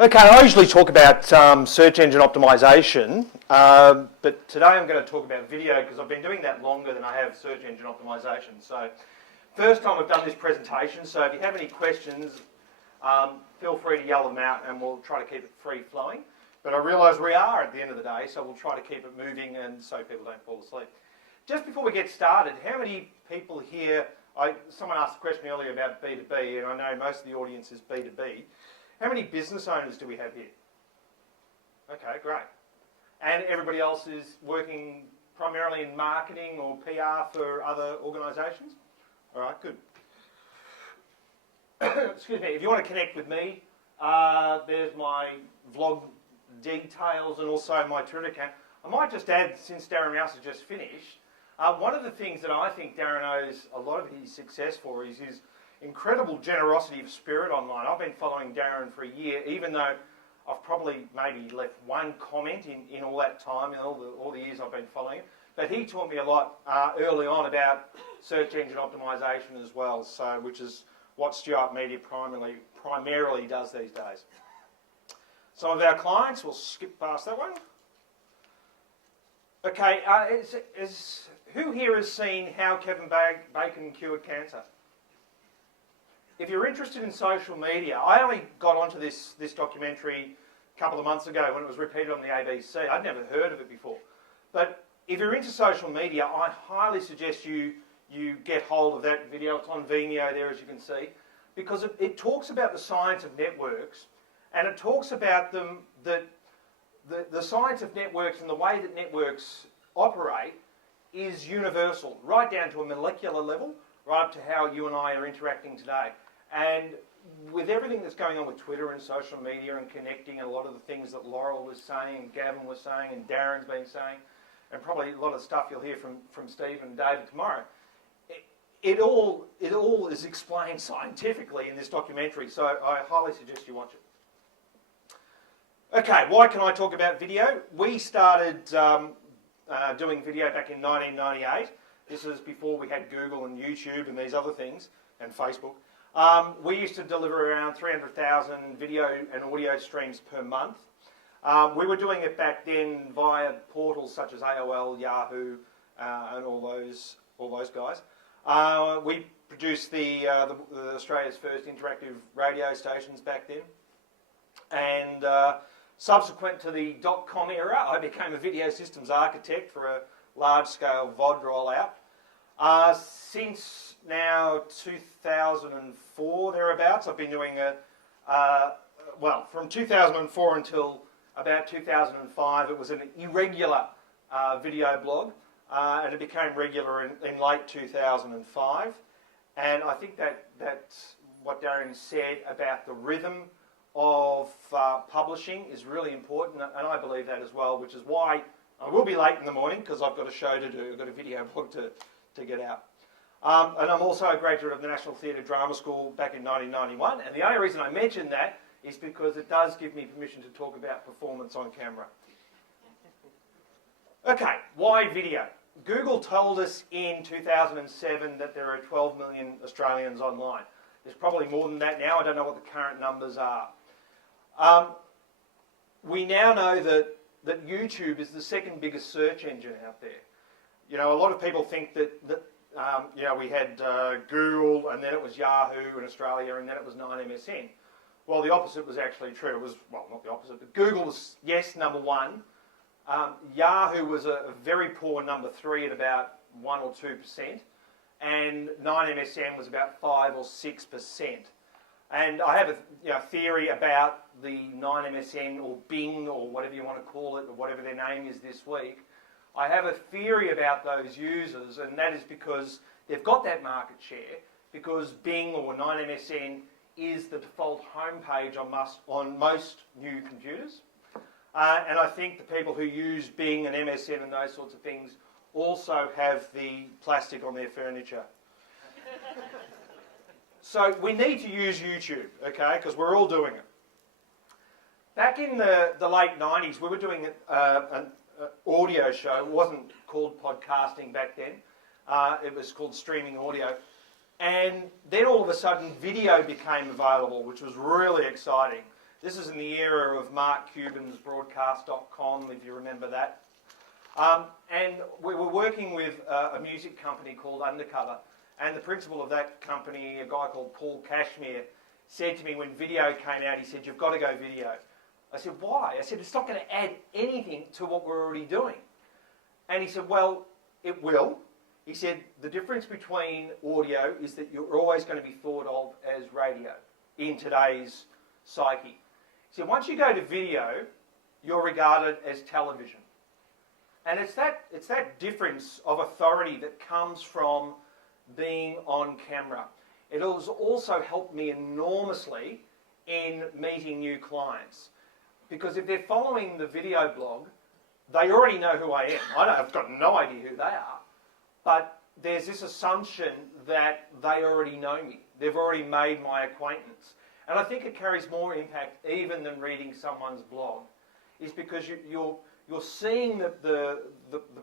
Okay, I usually talk about search engine optimization, but today I'm going to talk about video because I've been doing that longer than I have search engine optimization. So, first time I've done this presentation, so if you have any questions, feel free to yell them out and we'll try to keep it free flowing. But I realise we are at the end of the day, so we'll try to keep it moving and so people don't fall asleep. Just before we get started, how many people here, someone asked a question earlier about B2B, and I know most of the audience is B2B. How many business owners do we have here? Okay, great. And everybody else is working primarily in marketing or PR for other organisations? All right, good. Excuse me, if you want to connect with me, there's my vlog details and also my Twitter account. I might just add, since Darren Rouse has just finished, one of the things that I think Darren owes a lot of his success for is his incredible generosity of spirit online. I've been following Darren for a year, even though I've probably maybe left one comment in all that time, in all the years I've been following him. But he taught me a lot early on about search engine optimization as well, so which is what Stuart Media primarily does these days. Some of our clients, we'll skip past that one. Okay, who here has seen How Kevin Bacon Cured Cancer? If you're interested in social media, I only got onto this documentary a couple of months ago when it was repeated on the ABC. I'd never heard of it before. But if you're into social media, I highly suggest you get hold of that video. It's on Vimeo there, as you can see, because it talks about the science of networks, and it talks about the science of networks and the way that networks operate is universal, right down to a molecular level, right up to how you and I are interacting today. And with everything that's going on with Twitter and social media and connecting, and a lot of the things that Laurel was saying, Gavin was saying, and Darren's been saying, and probably a lot of the stuff you'll hear from Steve and David tomorrow, it all is explained scientifically in this documentary, so I highly suggest you watch it. Okay, why can I talk about video? We started doing video back in 1998. This is before we had Google and YouTube and these other things, and Facebook. We used to deliver around 300,000 video and audio streams per month. We were doing it back then via portals such as AOL, Yahoo, and all those guys. We produced the Australia's first interactive radio stations back then, and subsequent to the .com era, I became a video systems architect for a large-scale VOD rollout. Since now 2004, thereabouts, I've been doing from 2004 until about 2005, it was an irregular video blog, and it became regular in late 2005. And I think that's what Darren said about the rhythm of publishing is really important, and I believe that as well, which is why I will be late in the morning because I've got a show to do, I've got a video blog to get out. And I'm also a graduate of the National Theatre Drama School back in 1991, and the only reason I mention that is because it does give me permission to talk about performance on camera. Okay, why video? Google told us in 2007 that there are 12 million Australians online. There's probably more than that now. I don't know what the current numbers are. We now know that YouTube is the second biggest search engine out there. You know, a lot of people think that we had Google, and then it was Yahoo in Australia, and then it was 9MSN. Well, the opposite was actually true. It was, well, not the opposite, but Google was, yes, number one. Yahoo was a very poor number three at about 1 or 2%, and 9MSN was about 5 or 6%. And I have a theory about the 9MSN or Bing or whatever you want to call it, or whatever their name is this week. I have a theory about those users, and that is because they've got that market share, because Bing or 9MSN is the default homepage on most new computers. And I think the people who use Bing and MSN and those sorts of things also have the plastic on their furniture. So we need to use YouTube, okay, because we're all doing it. Back in the late 90s, we were doing an audio show. It wasn't called podcasting back then. It was called streaming audio. And then all of a sudden video became available, which was really exciting. This is in the era of Mark Cuban's broadcast.com, if you remember that. And we were working with a music company called Undercover, and the principal of that company, a guy called Paul Cashmere, said to me when video came out, he said, "You've got to go video." I said, "Why?" I said, "It's not going to add anything to what we're already doing." And he said, "Well, it will." He said, "The difference between audio is that you're always going to be thought of as radio in today's psyche." He said, "Once you go to video, you're regarded as television." And it's that difference of authority that comes from being on camera. It has also helped me enormously in meeting new clients. Because if they're following the video blog, they already know who I am. I've got no idea who they are. But there's this assumption that they already know me. They've already made my acquaintance. And I think it carries more impact even than reading someone's blog, is because you're seeing the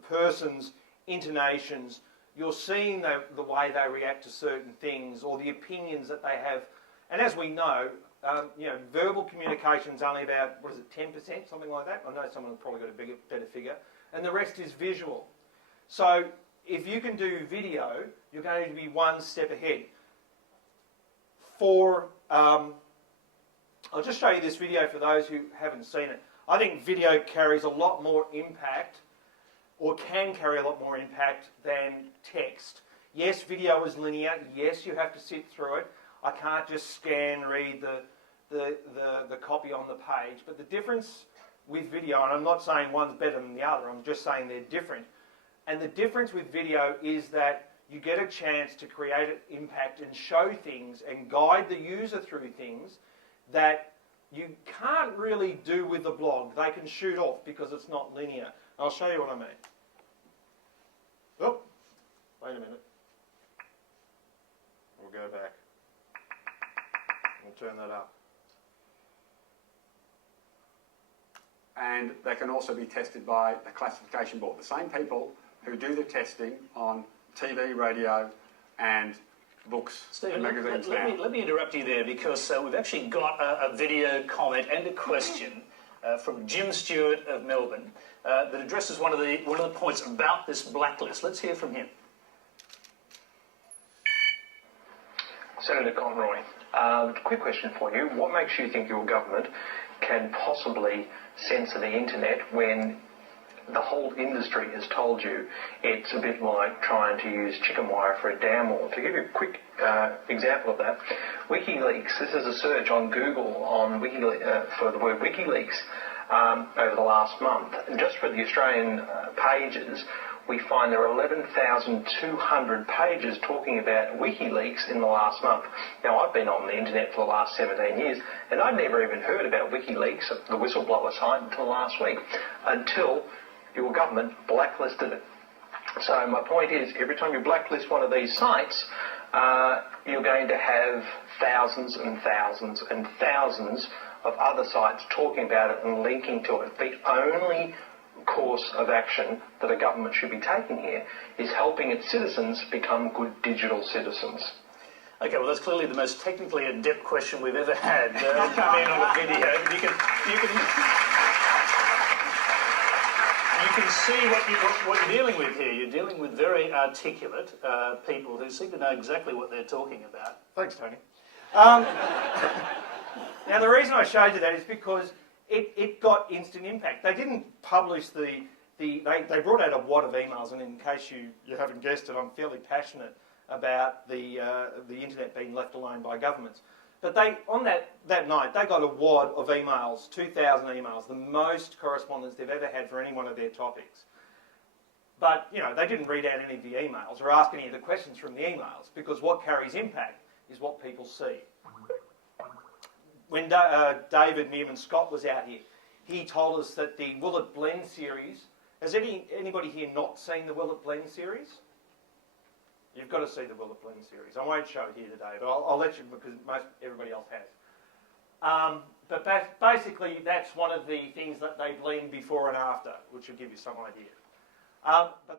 person's intonations, you're seeing the way they react to certain things or the opinions that they have. And as we know, verbal communication's only about, 10%, something like that? I know someone's probably got a better figure. And the rest is visual. So if you can do video, you're going to be one step ahead. I'll just show you this video for those who haven't seen it. I think video carries a lot more impact, or can carry a lot more impact than text. Yes, video is linear. Yes, you have to sit through it. I can't just scan, read the copy on the page. But the difference with video, and I'm not saying one's better than the other, I'm just saying they're different. And the difference with video is that you get a chance to create an impact and show things and guide the user through things that you can't really do with the blog. They can shoot off because it's not linear. I'll show you what I mean. Oh, wait a minute. We'll go back. We'll turn that up. And they can also be tested by a classification board. The same people who do the testing on TV, radio, and books and magazines now. Let me interrupt you there, because we've actually got a video comment and a question from Jim Stewart of Melbourne that addresses one of the points about this blacklist. Let's hear from him. Senator Conroy, quick question for you. What makes you think your government can possibly censor the internet when the whole industry has told you it's a bit like trying to use chicken wire for a dam wall? To give you a quick example of that, WikiLeaks, this is a search on Google on for the word WikiLeaks over the last month. And just for the Australian pages, we find there are 11,200 pages talking about WikiLeaks in the last month. Now, I've been on the internet for the last 17 years, and I'd never even heard about WikiLeaks, the whistleblower site, until last week, until your government blacklisted it. So my point is, every time you blacklist one of these sites, you're going to have thousands and thousands and thousands of other sites talking about it and linking to it. The only course of action that a government should be taking here is helping its citizens become good digital citizens. Okay, well, that's clearly the most technically adept question we've ever had come in on a video. You can see what you're dealing with here. You're dealing with very articulate people who seem to know exactly what they're talking about. Thanks, Tony. Now, the reason I showed you that is because it got instant impact. They didn't publish they brought out a wad of emails, and in case you haven't guessed it, I'm fairly passionate about the internet being left alone by governments. But on that night, they got a wad of emails, 2,000 emails, the most correspondence they've ever had for any one of their topics. But, they didn't read out any of the emails or ask any of the questions from the emails, because what carries impact is what people see. When David Meerman Scott was out here, he told us that the Will It Blend series, has anybody here not seen the Will It Blend series? You've got to see the Will It Blend series. I won't show it here today, but I'll let you, because everybody else has. But basically, that's one of the things that they blend before and after, which will give you some idea. But